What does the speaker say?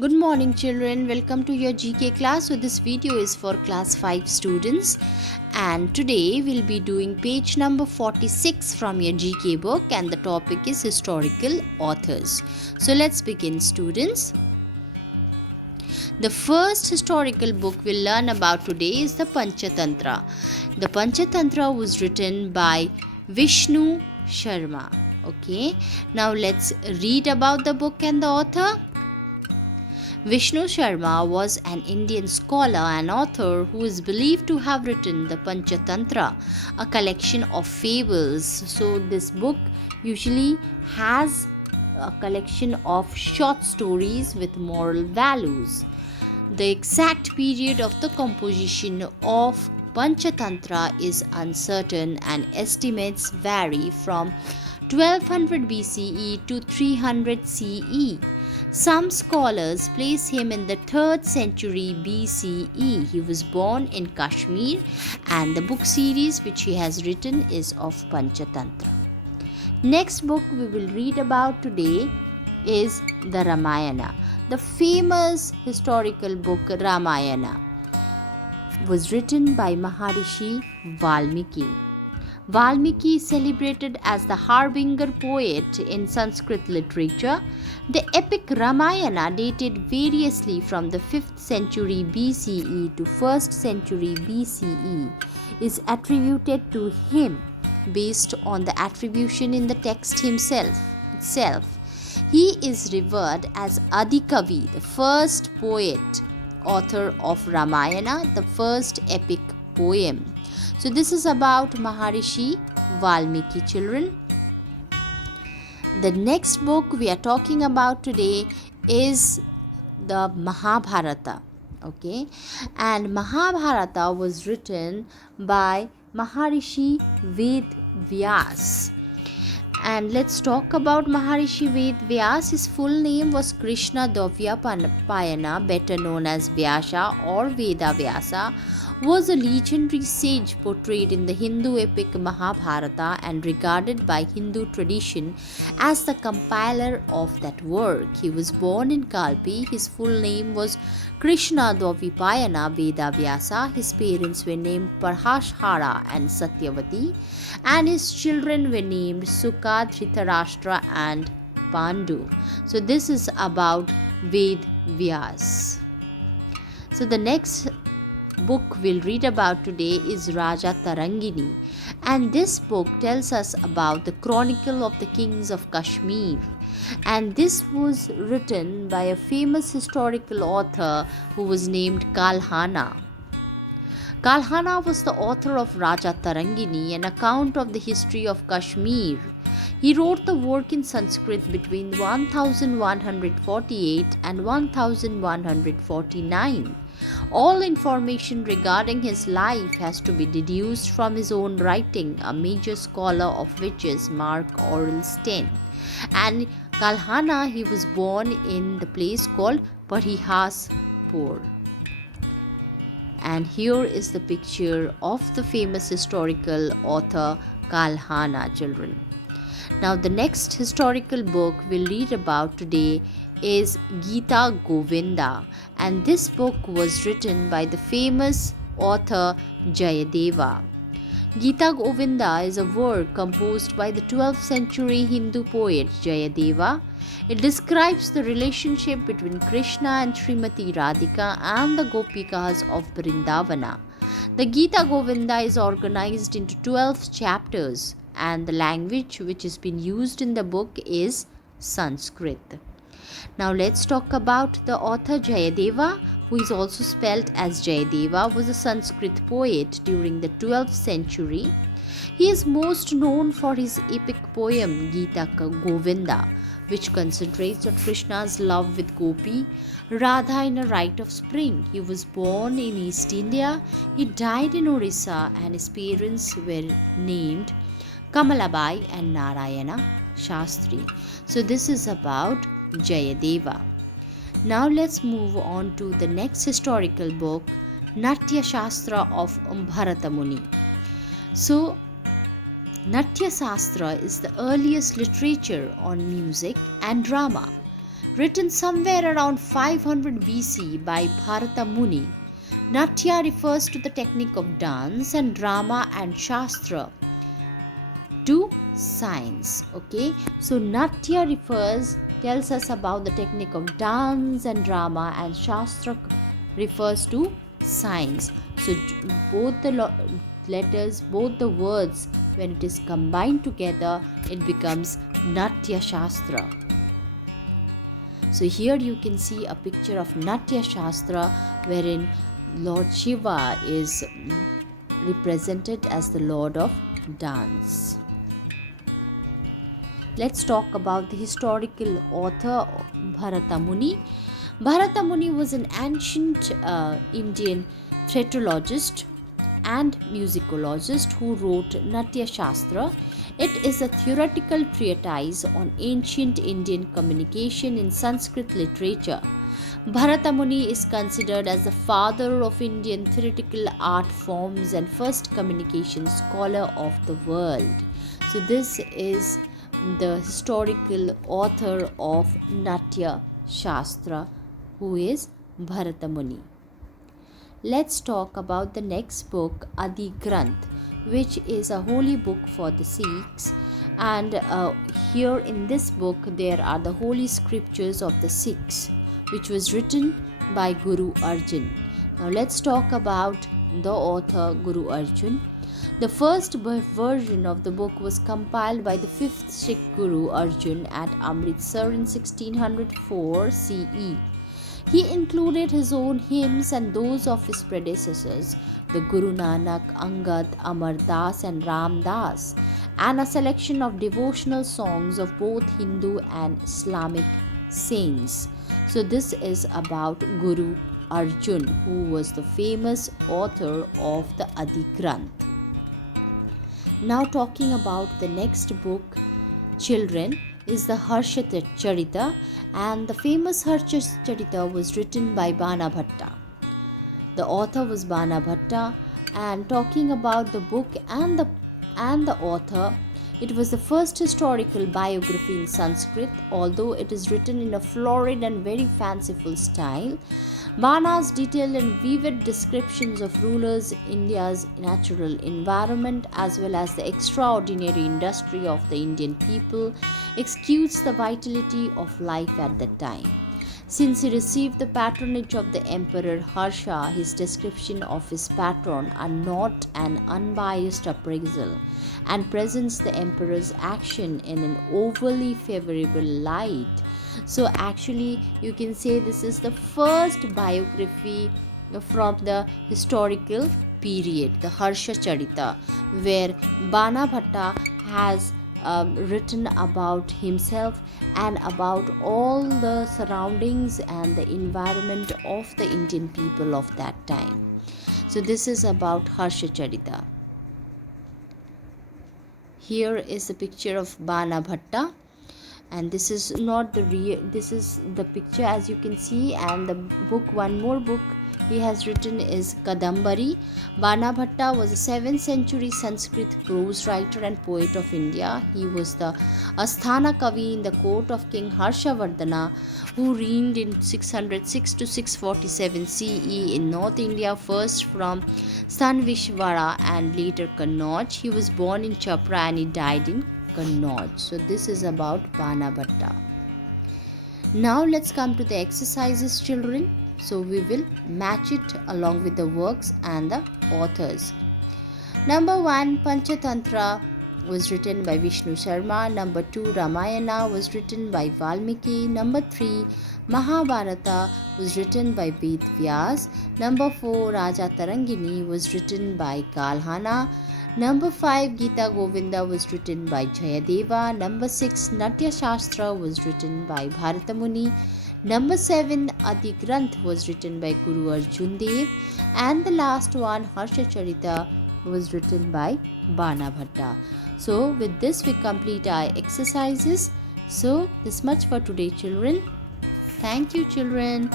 Good morning children, welcome to your GK class. So this video is for class 5 students and today we'll be doing page number 46 from your GK book and the topic is historical authors. So let's begin students. The first historical book we'll learn about today is the Panchatantra. The Panchatantra was written by Vishnu Sharma. Okay, now let's read about the book and the author. Vishnu Sharma was an Indian scholar and author who is believed to have written the Panchatantra, a collection of fables. So, this book usually has a collection of short stories with moral values. The exact period of the composition of Panchatantra is uncertain and estimates vary from 1200 BCE to 300 CE. Some scholars place him in the 3rd century BCE. He was born in Kashmir and the book series which he has written is of Panchatantra. Next book we will read about today is the Ramayana. The famous historical book Ramayana was written by Maharishi Valmiki. Valmiki is celebrated as the harbinger poet in Sanskrit literature. The epic Ramayana, dated variously from the 5th century BCE to 1st century BCE, is attributed to him based on the attribution in the text itself. He is revered as Adikavi, the first poet, author of Ramayana, the first epic poem. So this is about Maharishi Valmiki children. The next book we are talking about today is the Mahabharata. Okay, and Mahabharata was written by Maharishi Ved Vyas. And let's talk about Maharishi Ved Vyas. His full name was Krishna Dvaipayana, better known as Vyasa or Veda Vyasa, was a legendary sage portrayed in the Hindu epic Mahabharata and regarded by Hindu tradition as the compiler of that work. He was born in Kalpi. His full name was Krishna Dvaipayana Veda Vyasa. His parents were named Parashara and Satyavati, and his children were named Sukha, Dhritarashtra and Pandu. So this is about Ved Vyas. So the next book we'll read about today is Raja Tarangini, and this book tells us about the chronicle of the kings of Kashmir, and this was written by a famous historical author who was named Kalhana. Kalhana was the author of Raja Tarangini, an account of the history of Kashmir. He wrote the work in Sanskrit between 1148 and 1149. All information regarding his life has to be deduced from his own writing, a major scholar of which is Mark Aurel Stein. And Kalhana, he was born in the place called Parihaspur. And here is the picture of the famous historical author Kalhana children. Now the next historical book we'll read about today is Gita Govinda, and this book was written by the famous author Jayadeva. Gita Govinda is a work composed by the 12th century Hindu poet Jayadeva. It describes the relationship between Krishna and Srimati Radhika and the Gopikas of Vrindavana. The Gita Govinda is organized into 12 chapters, and the language which has been used in the book is Sanskrit. Now let's talk about the author Jayadeva, who is also spelled as Jayadeva, was a Sanskrit poet during the 12th century. He is most known for his epic poem Gita Govinda, which concentrates on Krishna's love with Gopi, Radha in a rite of spring. He was born in East India. He died in Orissa, and his parents were named Kamalabai and Narayana Shastri. So this is about Jayadeva. Now let's move on to the next historical book, Natya Shastra of Bharata Muni. So Natya Shastra is the earliest literature on music and drama. written somewhere around 500 BC by Bharata Muni. Natya refers to the technique of dance and drama and Shastra to science. Okay, so Natya tells us about the technique of dance and drama, and Shastra refers to science. So both the letters, both the words, when it is combined together, it becomes Natya Shastra. So here you can see a picture of Natya Shastra wherein Lord Shiva is represented as the Lord of Dance. Let's talk about the historical author Bharata Muni. Bharata Muni was an ancient Indian theatrologist and musicologist who wrote Natya Shastra. It is a theoretical treatise on ancient Indian communication in Sanskrit literature. Bharata Muni is considered as the father of Indian theoretical art forms and first communication scholar of the world. So this is the historical author of Natya Shastra, who is Bharata Muni. Let's talk about the next book, Adi Granth, which is a holy book for the Sikhs. And here in this book, there are the holy scriptures of the Sikhs, which was written by Guru Arjan. Now let's talk about the author Guru Arjan. The first version of the book was compiled by the 5th Sikh Guru Arjan at Amritsar in 1604 CE. He included his own hymns and those of his predecessors, the Guru Nanak, Angad, Amar Das and Ram Das, and a selection of devotional songs of both Hindu and Islamic saints. So this is about Guru Arjan, who was the famous author of the Adi Granth. Now talking about the next book, children, is the Harsha Charita, and the famous Harsha Charita was written by Bana Bhatta. The author was Bana Bhatta, and talking about the book and the author, it was the first historical biography in Sanskrit, although it is written in a florid and very fanciful style. Bana's detailed and vivid descriptions of rulers, India's natural environment, as well as the extraordinary industry of the Indian people, exudes the vitality of life at that time. Since he received the patronage of the Emperor Harsha, his description of his patron are not an unbiased appraisal and presents the emperor's action in an overly favorable light. So actually you can say this is the first biography from the historical period, the Harsha Charita, where Bana Bhatta has written about himself and about all the surroundings and the environment of the Indian people of that time. So this is about Harsha Charita. Here is a picture of Bana Bhatta, and this is not the real, this is the picture as you can see, and the book, one more book he has written is Kadambari. Bana Bhatta was a 7th century Sanskrit prose writer and poet of India. He was the Asthana Kavi in the court of King Harshavardhana, who reigned in 606 to 647 CE in North India, first from Stanvishwara and later Kannauj. He was born in Chapra and he died in Kannauj. So this is about Bana Bhatta. Now let's come to the exercises, children. So we will match it along with the works and the authors. Number 1, Panchatantra was written by Vishnu Sharma. Number 2, Ramayana was written by Valmiki. Number 3, Mahabharata was written by Ved Vyas. Number 4, Raja Tarangini was written by Kalhana. Number 5, Gita Govinda was written by Jayadeva. Number 6, Natya Shastra was written by Bharata Muni. Number 7, Adi Granth was written by Guru Arjan Dev. And the last one, Harsha Charita, was written by Bana Bhatta. So with this we complete our exercises. So this much for today, children. Thank you, children.